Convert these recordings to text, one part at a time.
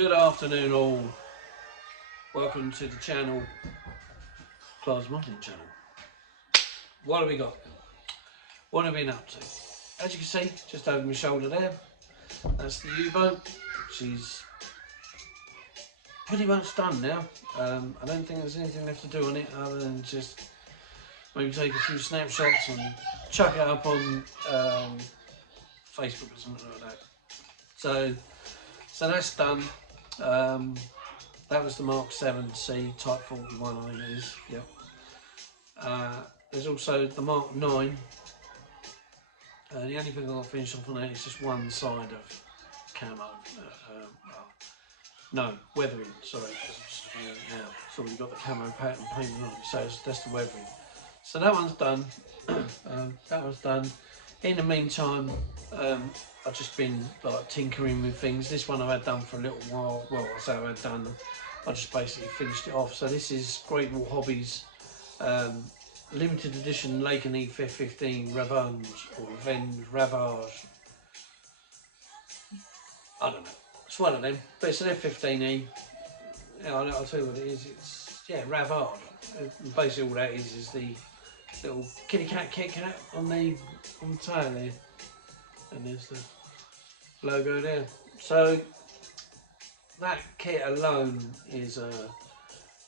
Good afternoon all. Welcome to the channel, Clive's Modelling Channel. What have we got? What have we been up to? As you can see, just over my shoulder there, that's the U-boat. She's pretty much done now. I don't think there's anything left to do on it other than just maybe take a few snapshots and chuck it up on Facebook or something like that. So that's done. That was the Mark 7C Type 41, I think it is. Yep. There's also the Mark 9. The only thing I'll finish off on that is just one side of camo. No, weathering, sorry, because I'm just looking at it now. It's already got the camo pattern painted on it, so that's the weathering. So that one's done. That one's done. In the meantime, I've just been like tinkering with things. This one I've had done for a little while. Well, I say I've had done. I just basically finished it off. So this is Great Wall Hobbies limited edition Lake and Heath F15 Revenge or Revenge Ravage. I don't know. It's one of them, but it's an F15E. Yeah, I'll tell you what it is. It's Ravage. Basically, all that is the little kitty cat Kit Kat on the tail there, and there's the logo there. So that kit alone is a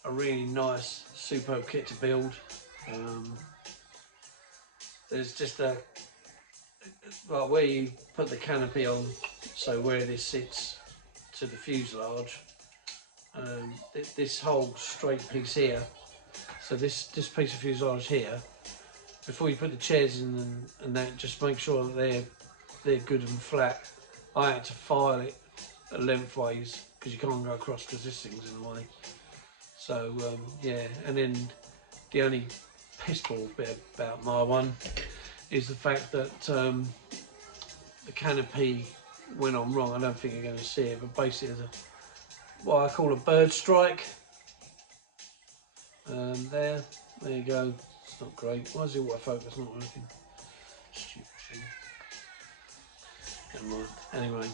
really nice, superb kit to build. There's just like where you put the canopy on, so where this sits to the fuselage. This whole straight piece here. So this piece of fuselage here. Before you put the chairs in and that, just make sure that they're good and flat. I had to file it lengthways because you can't go across because this thing's in the way. So yeah, and then the only piss poor bit about my one is the fact that the canopy went on wrong. I don't think you're going to see it, but basically there's what I call a bird strike. There you go. It's not great. Why is the autofocus not working? Stupid thing. Never mind. Anyway,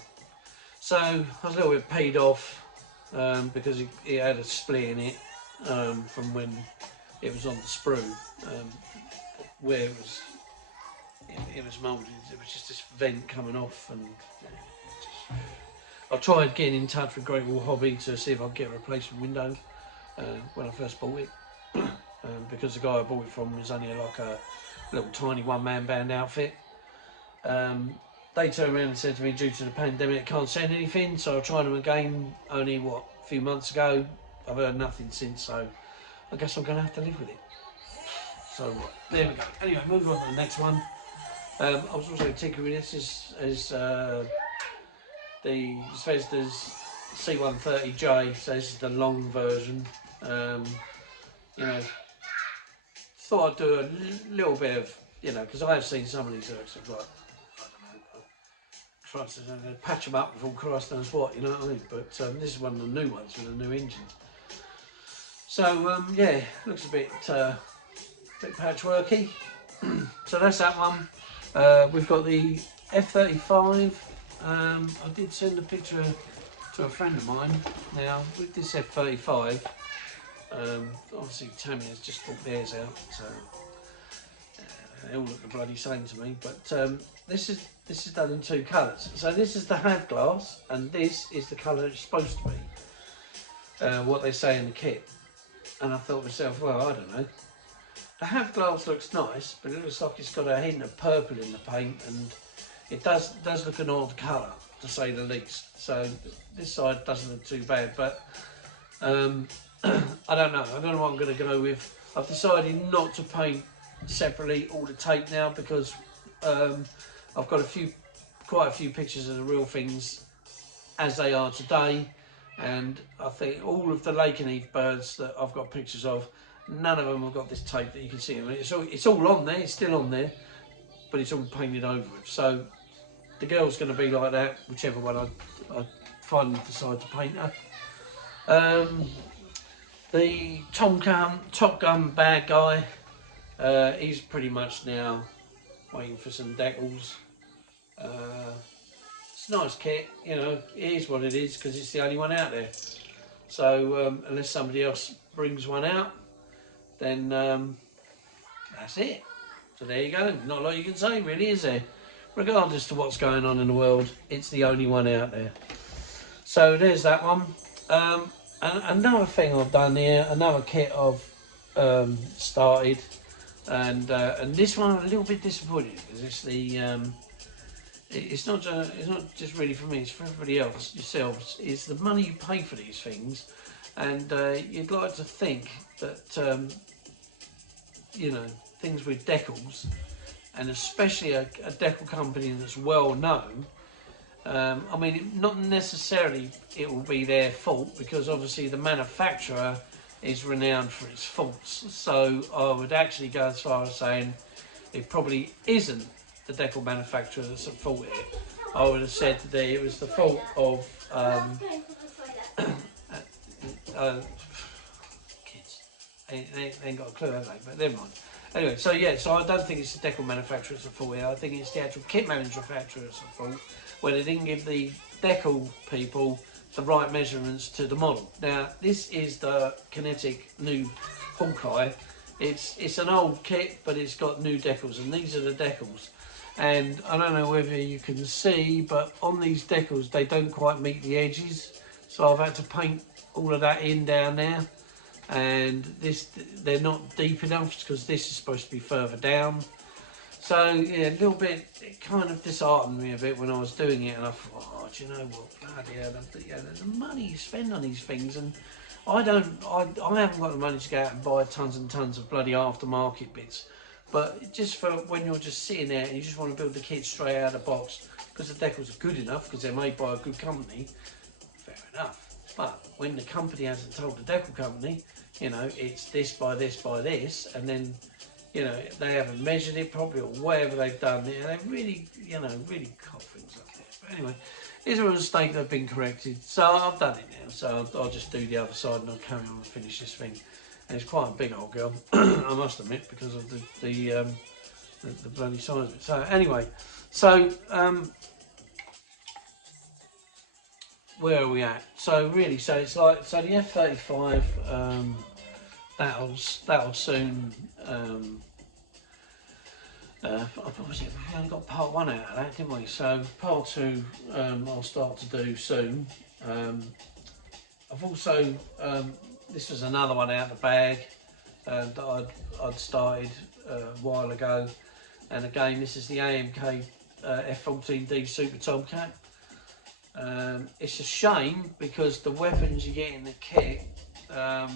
so I was a little bit paid off because it had a split in it from when it was on the sprue, where it was moulded. It was just this vent coming off, and I tried getting in touch with Great Wall Hobby to see if I could get a replacement window when I first bought it. Because the guy I bought it from was only like a little tiny one-man band outfit. They turned around and said to me, due to the pandemic, can't send anything. So I tried them again only a few months ago. I've heard nothing since, so I guess I'm going to have to live with it. So there we go. Anyway, move on to the next one. I was also tinkering with this is the Zvezda's C130J. So this is the long version. You know, thought I'd do a little bit of, because I have seen some of these Zergs of like, I don't know, patch them up with all Christ knows what, you know what I mean? But this is one of the new ones with a new engine. So yeah, looks a bit patchworky. So that's that one. We've got the F35. I did send a picture to a friend of mine. Now with this F35. Obviously Tammy has just brought theirs out, so they all look the bloody same to me. But this is done in two colours. So this is the have glass, and this is the colour it's supposed to be. What they say in the kit. And I thought to myself, well, I don't know. The have glass looks nice, but it looks like it's got a hint of purple in the paint, and it does look an odd colour, to say the least. So this side doesn't look too bad, but I don't know what I'm going to go with. I've decided not to paint separately all the tape now because I've got quite a few pictures of the real things as they are today, and I think all of the Lake and Heath birds that I've got pictures of, none of them have got this tape that you can see. It's all on there, it's still on there, but it's all painted over it. So the girl's going to be like that, whichever one I finally decide to paint her. The Top Gun bad guy, he's pretty much now waiting for some decals. it's a nice kit, you know, it is what it is because it's the only one out there. So unless somebody else brings one out, then that's it. So there you go. Not a lot you can say, really, is there? Regardless of what's going on in the world, it's the only one out there. So there's that one. And another thing I've done here, another kit I've started, and this one I'm a little bit disappointed because it's the it's not just really for me, it's for everybody else, yourselves. It's the money you pay for these things, and you'd like to think that you know, things with decals, and especially a decal company that's well known. I mean, not necessarily it will be their fault because obviously the manufacturer is renowned for its faults. So I would actually go as far as saying it probably isn't the decal manufacturer that's at fault here. I would have said that it was the fault of kids. They ain't got a clue, have they? But never mind. Anyway, so yeah, so I don't think it's the decal manufacturer that's at fault here. I think it's the actual kit manufacturer that's at fault, where they didn't give the decal people the right measurements to the model. Now, this is the Kinetic new Hawkeye. It's an old kit, but it's got new decals, and these are the decals. And I don't know whether you can see, but on these decals, they don't quite meet the edges. So I've had to paint all of that in down there. And they're not deep enough because this is supposed to be further down. So yeah, a little bit, it kind of disheartened me a bit when I was doing it, and I thought, oh, do you know what, bloody hell, the money you spend on these things, and I haven't got the money to go out and buy tons and tons of bloody aftermarket bits, but just for when you're just sitting there and you just want to build the kit straight out of the box, because the decals are good enough, because they're made by a good company, fair enough. But when the company hasn't told the decal company, you know, it's this by this by this, and then, you know, they haven't measured it properly or whatever they've done, they really, you know, really cock things up there. But anyway, these are a mistake that have been corrected, so I've done it now. So I'll just do the other side and I'll carry on and finish this thing. And it's quite a big old girl, I must admit, because of the bloody size of it. So anyway, so where are we at? So really, so it's like, so the F-35, that'll soon. What was it? We only got part 1 out of that, didn't we? So part 2, I'll start to do soon. I've also, this was another one out of the bag that I'd started a while ago, and again, this is the AMK F-14D Super Tomcat. It's a shame because the weapons you get in the kit, I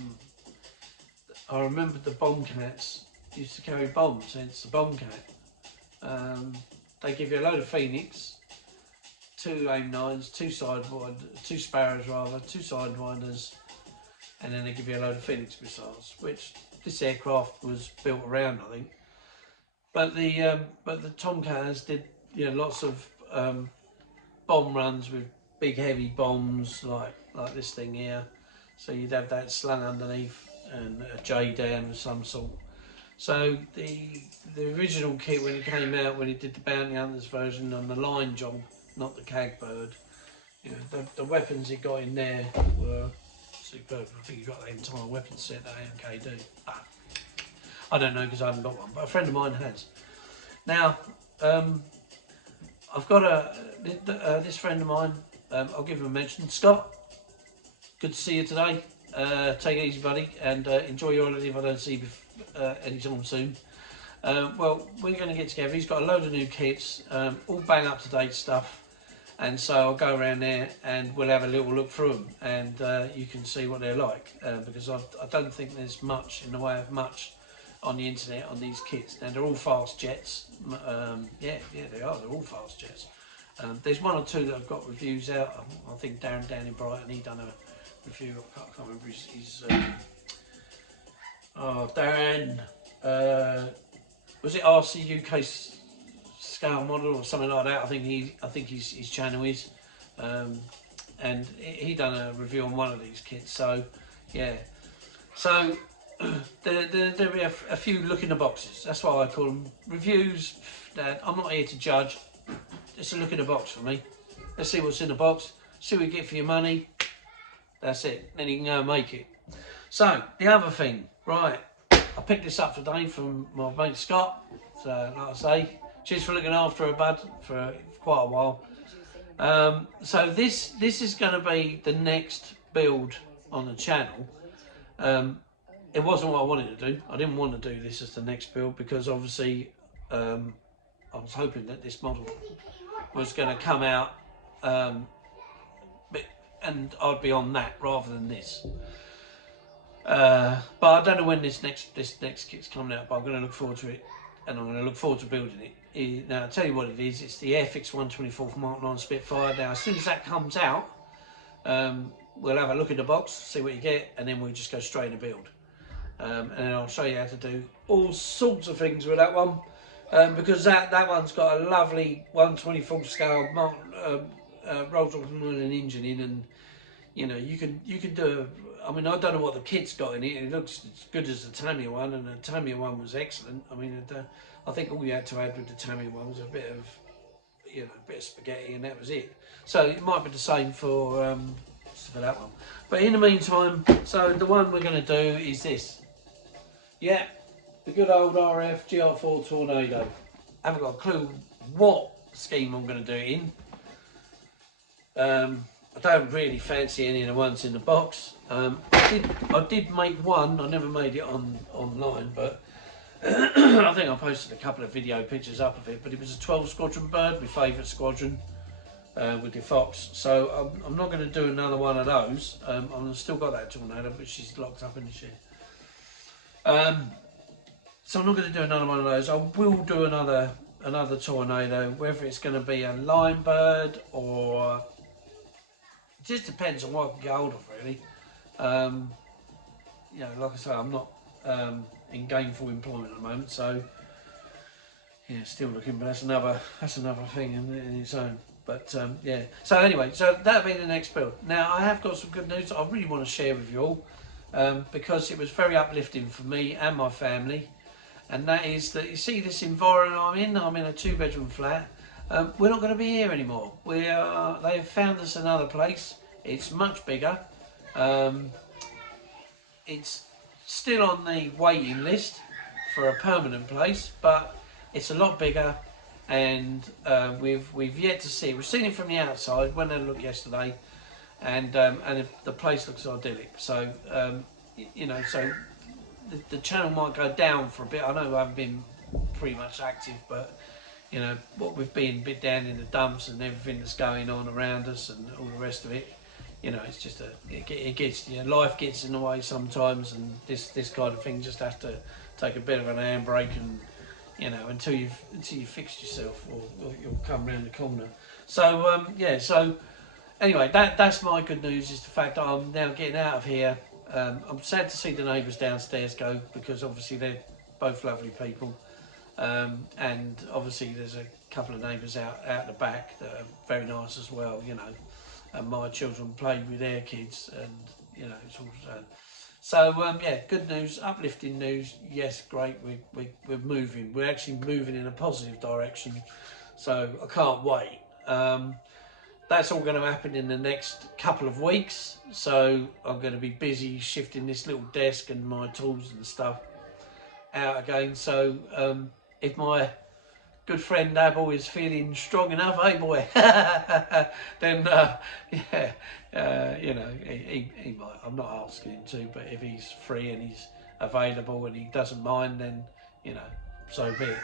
remember the Bombcats used to carry bombs, hence the Bombcat. They give you a load of Phoenix, 2 AIM-9s, 2 Sparrows rather, 2 Sidewinders, and then they give you a load of Phoenix missiles, which this aircraft was built around, I think. But the Tomcats did, you know, lots of bomb runs with big heavy bombs like this thing here. So you'd have that slung underneath and a JDAM of some sort. So the original kit, when it came out, when it did the Bounty Hunters version on the line job, not the CAG bird, you know, the weapons it got in there were superb. I think you got the entire weapon set that AMK do. But I don't know because I haven't got one, but a friend of mine has. Now, I've got this friend of mine, I'll give him a mention. Scott, good to see you today. Take it easy, buddy, and enjoy your holiday if I don't see you anytime soon. Well, we're going to get together. He's got a load of new kits, all bang up to date stuff, and so I'll go around there and we'll have a little look through them, and you can see what they're like, because I don't think there's much in the way of much on the internet on these kits. Now they're all fast jets. Yeah, they are. They're all fast jets. There's 1 or 2 that I've got reviews out. I think Darren down in Brighton, he done a review. I can't remember his Darren. Was it RC UK scale model or something like that? I think his channel is, and he done a review on one of these kits. So yeah, so there'll be a few look in the boxes. That's why I call them reviews. I'm not here to judge. It's a look in the box for me. let's see what's in the box, see what you get for your money. That's it. Then you can go and make it. So the other thing, right? I picked this up today from my mate Scott. So like I say, cheers for looking after her bud for quite a while. So this is going to be the next build on the channel. It wasn't what I wanted to do. I didn't want to do this as the next build because obviously I was hoping that this model was going to come out and I'd be on that rather than this. But I don't know when this next kit's coming out, but I'm going to look forward to it, and I'm going to look forward to building it. Now I'll tell you what it is. It's the Airfix 124 Mark 9 Spitfire. Now as soon as that comes out, we'll have a look in the box, see what you get, and then we'll just go straight in the build. And then I'll show you how to do all sorts of things with that one, because that one's got a lovely 124 scale Rolls-Royce Merlin engine in, and you know you can do. I mean, I don't know what the kit's got in it. It looks as good as the Tamiya one, and the Tamiya one was excellent. I mean, I think all you had to add with the Tamiya one was a bit of, you know, a bit of spaghetti, and that was it. So it might be the same for that one. But in the meantime, so the one we're going to do is this. Yeah, the good old RF GR4 Tornado. I haven't got a clue what scheme I'm going to do it in. I don't really fancy any of the ones in the box. I did make one. I never made it online, but I think I posted a couple of video pictures up of it. But it was a 12 Squadron bird, my favourite squadron, with the Fox. So I'm not going to do another one of those. I've still got that Tornado, but she's locked up in the shed. So I'm not going to do another one of those. I will do another Tornado, whether it's going to be a line bird or. It just depends on what I can get hold of, really. You know, like I say, I'm not in gainful employment at the moment, so yeah, still looking. But that's another thing in its own. But yeah. So anyway, so that'll be the next build. Now I have got some good news that I really want to share with you all, because it was very uplifting for me and my family, and that is that you see this environment I'm in a 2-bedroom flat. We're not going to be here anymore. They've found us another place. It's much bigger. It's still on the waiting list for a permanent place, but it's a lot bigger, and we've yet to see. We've seen it from the outside. Went and looked yesterday, and the place looks idyllic. So you know, so the channel might go down for a bit. I know I haven't been pretty much active, but you know, what we've been a bit down in the dumps and everything that's going on around us and all the rest of it, you know, it's just it gets, you know, life gets in the way sometimes, and this kind of thing just has to take a bit of an handbrake, and you know, until you've fixed yourself, or you'll come round the corner. So yeah, so anyway, that's my good news, is the fact that I'm now getting out of here. I'm sad to see the neighbours downstairs go, because obviously they're both lovely people. And obviously there's a couple of neighbours out the back that are very nice as well, you know, and my children play with their kids, and you know, it's all so yeah, good news, uplifting news. Yes, great, we're moving, we're actually moving in a positive direction, so I can't wait. That's all going to happen in the next couple of weeks, so I'm going to be busy shifting this little desk and my tools and stuff out again. So if my good friend Abel is feeling strong enough, hey boy, then yeah, you know, he might. I'm not asking him to, but if he's free and he's available and he doesn't mind, then you know, so be it.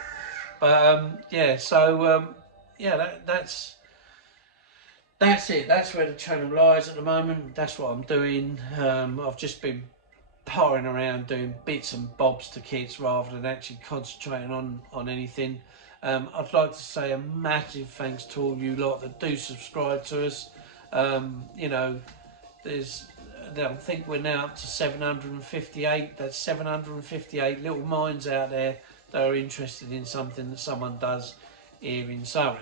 But yeah, so yeah, that's it. That's where the channel lies at the moment. That's what I'm doing. I've just been powering around doing bits and bobs to kits rather than actually concentrating on anything. I'd like to say a massive thanks to all you lot that do subscribe to us. You know, I think we're now up to 758. That's 758 little minds out there that are interested in something that someone does here in Surrey.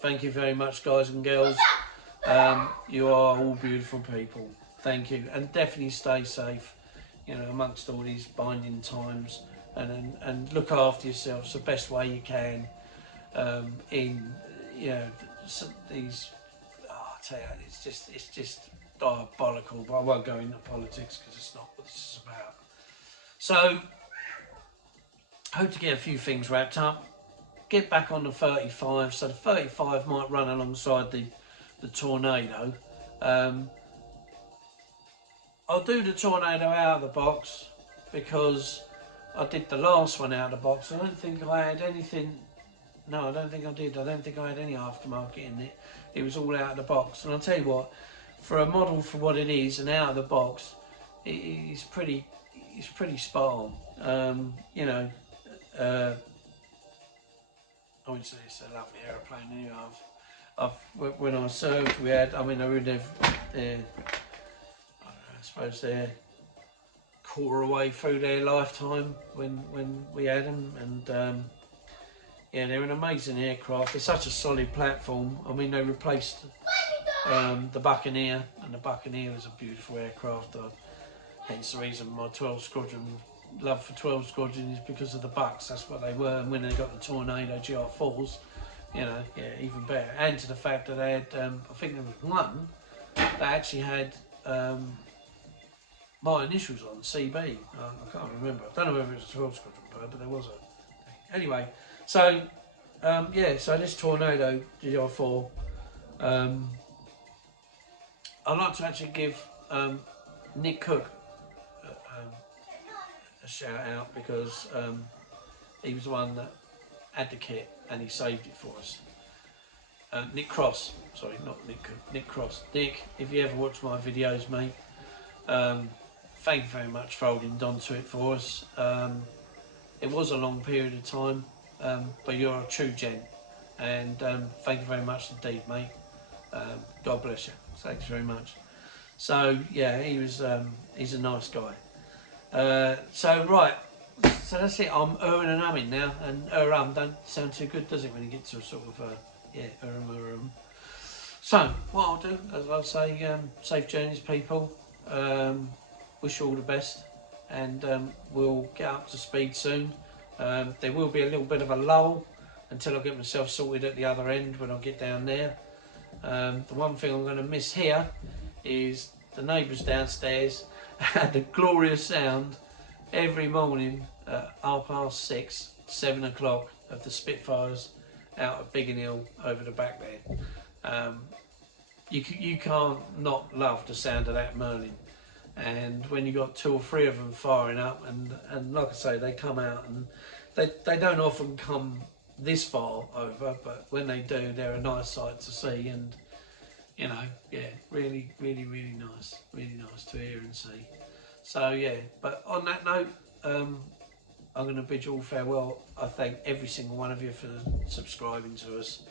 Thank you very much, guys and girls. You are all beautiful people. Thank you, and definitely stay safe, you know, amongst all these binding times, and look after yourselves the best way you can in, you know, these tell you, it's just diabolical. But I won't go into politics because it's not what this is about. So, hope to get a few things wrapped up. Get back on the 35. So the 35 might run alongside the Tornado. I'll do the Tornado out of the box because I did the last one out of the box. I don't think I had anything. No, I don't think I did. I don't think I had any aftermarket in it. It was all out of the box. And I'll tell you what, for a model for what it is and out of the box, it's pretty spot on. You know, I wouldn't say it's a lovely aeroplane anyway. When I served, we had. I mean, I would have. I suppose they're quarter away through their lifetime when we had them, and yeah, they're an amazing aircraft. They're such a solid platform. I mean, they replaced the Buccaneer, and the Buccaneer was a beautiful aircraft. Hence the reason my 12 Squadron love for 12 Squadron is because of the Bucks. That's what they were, and when they got the Tornado GR4s, you know, yeah, even better. And to the fact that they had, I think there was one that actually had my initials on, CB. I can't remember. I don't know whether it was a 12 Squadron bird, but there was a. Anyway, so yeah, so this Tornado GR4, I'd like to actually give Nick Cook a shout out because he was the one that had the kit and he saved it for us. Nick Cross, sorry, not Nick Cook, Nick Cross. Nick, if you ever watch my videos, mate, thank you very much for holding on to it for us. It was a long period of time, but you're a true gent, and thank you very much indeed, mate. God bless you. Thanks very much. So yeah, he's a nice guy. So right, so that's it. I'm and umming now, and don't sound too good, does it, when you get to a sort of yeah, So what I'll do, as I'll say, safe journeys, people. Wish you all the best, and we'll get up to speed soon. There will be a little bit of a lull until I get myself sorted at the other end when I get down there. The one thing I'm going to miss here is the neighbours downstairs had the glorious sound every morning at 6:30, 7 o'clock of the Spitfires out of Biggin Hill over the back there. You can't not love the sound of that Merlin. And when you got 2 or 3 of them firing up, and like I say, they come out, and they don't often come this far over, but when they do, they're a nice sight to see, and you know, yeah, really nice to hear and see. So yeah, but on that note, I'm going to bid you all farewell. I thank every single one of you for subscribing to us.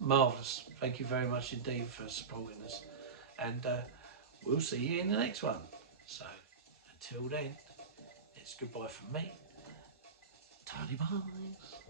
Marvellous. Thank you very much indeed for supporting us, and we'll see you in the next one. So until then, it's goodbye from me. Tiny Pies.